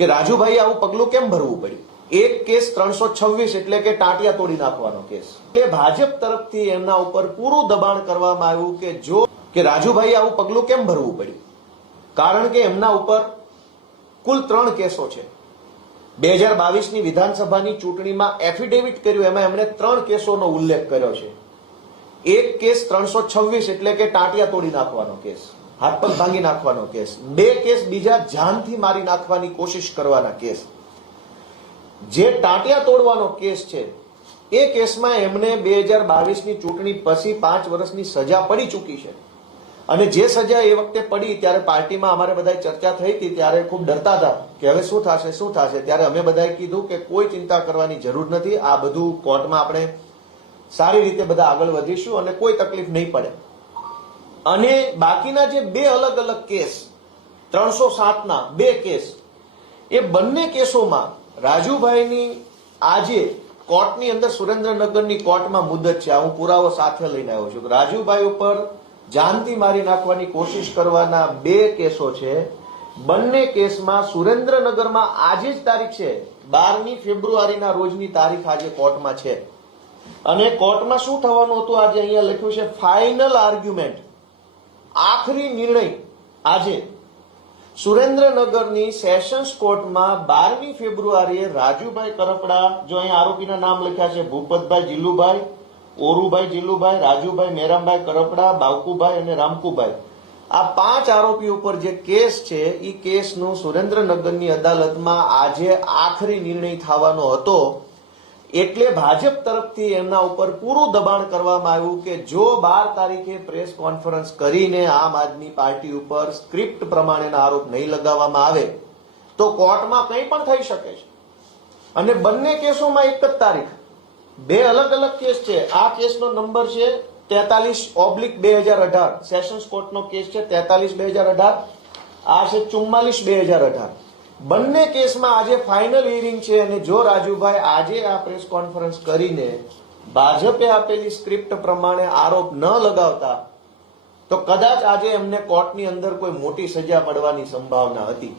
કે રાજુભાઈ આવું પગલું કેમ ભરવું પડ્યું? એક કેસ 326 એટલે કે ટાંટિયા તોડી નાખવાનો કેસ. એટલે ભાજપ તરફથી એમના ઉપર પૂરું દબાણ કરવામાં આવ્યું કે જો કે રાજુભાઈ આવું પગલું કેમ ભરવું પડ્યું? કારણ કે એમના ઉપર કુલ 3 કેસો છે. 2022ની વિધાનસભાની ચૂંટણીમાં એફિડેવિટ કર્યું, એમાં એમણે 3 કેસોનો ઉલ્લેખ કર્યો છે. એક કેસ 326 એટલે કે ટાંટિયા તોડી નાખવાનો કેસ, હાથ પગ ભાંગી નાખવાનો કેસ. 2 કેસ બીજા જાનથી મારી નાખવાની કોશિશ કરવાના કેસ. જે ટાંટિયા તોડવાનો કેસ છે એ કેસમાં એમને 2022ની ચૂંટણી પછી 5 વર્ષની સજા પડી ચૂકી છે. અને જે સજા એ વખતે પડી ત્યારે પાર્ટીમાં અમારે બધા ચર્ચા થઈ હતી, ત્યારે ખૂબ ડરતા હતા કે હવે શું થશે. ત્યારે અમે બધાએ કીધું કે કોઈ ચિંતા કરવાની જરૂર નથી, આ બધું કોર્ટમાં આપણે સારી રીતે બધા આગળ વધીશું અને કોઈ તકલીફ નહીં પડે. અને બાકીના જે 2 અલગ અલગ કેસ, 307ના 2 કેસ, એ બંને કેસોમાં રાજુભાઈની આજે કોર્ટની અંદર સુરેન્દ્રનગરની કોર્ટમાં મુદત છે. હું પુરાવો સાથે લઈને આવ્યો છું. રાજુભાઈ ઉપર જાનથી મારી નાખવાની કોશિશ કરવાના 2 કેસો છે. બંને કેસમાં સુરેન્દ્રનગરમાં આજે જ તારીખ છે, 12મી ફેબ્રુઆરીના રોજની તારીખ આજે કોર્ટમાં છે. અને કોર્ટમાં શું થવાનું હતું આજે અહીંયા લખ્યું છે, ફાઇનલ આર્ગ્યુમેન્ટ, આખરી નિર્ણય આજે સુરેન્દ્રનગરની સેશન્સ કોર્ટમાં 12મી ફેબ્રુઆરીએ રાજુભાઈ કરપડા, જો અહીંયા આરોપીના નામ લખ્યા છે, ભૂપતભાઈ જીલુભાઈ, ઓરુભાઈ જીલુભાઈ, રાજુભાઈ મેરામભાઈ કરપડા, બાવકુભાઈ અને રામકુભાઈ, આ 5 આરોપી ઉપર જે કેસ છે એ કેસનું સુરેન્દ્રનગરની અદાલતમાં આજે આખરી નિર્ણય થવાનો હતો. એટલે ભાજપ તરફથી એમના ઉપર પૂરું દબાણ કરવામાં આવ્યું કે જો 12 તારીખે પ્રેસ કોન્ફરન્સ કરીને આમ આદમી પાર્ટી ઉપર સ્ક્રિપ્ટ પ્રમાણેના આરોપ નહીં લગાવવામાં આવે તો કોર્ટમાં કંઈ પણ થઈ શકે છે. અને બંને કેસોમાં એક જ તારીખ, 2 અલગ અલગ કેસ છે. આ કેસનો નંબર છે 43/2018, સેશન્સ કોર્ટનો કેસ છે 43/2018, આ છે 44/2018. બંને કેસમાં આજે ફાઇનલ હિયરિંગ છે. અને જો રાજુભાઈ આજે આ પ્રેસ કોન્ફરન્સ કરીને ભાજપે આપેલી સ્ક્રિપ્ટ પ્રમાણે આરોપ ન લગાવતા તો કદાચ આજે એમને કોર્ટની અંદર કોઈ મોટી સજા મળવાની સંભાવના હતી.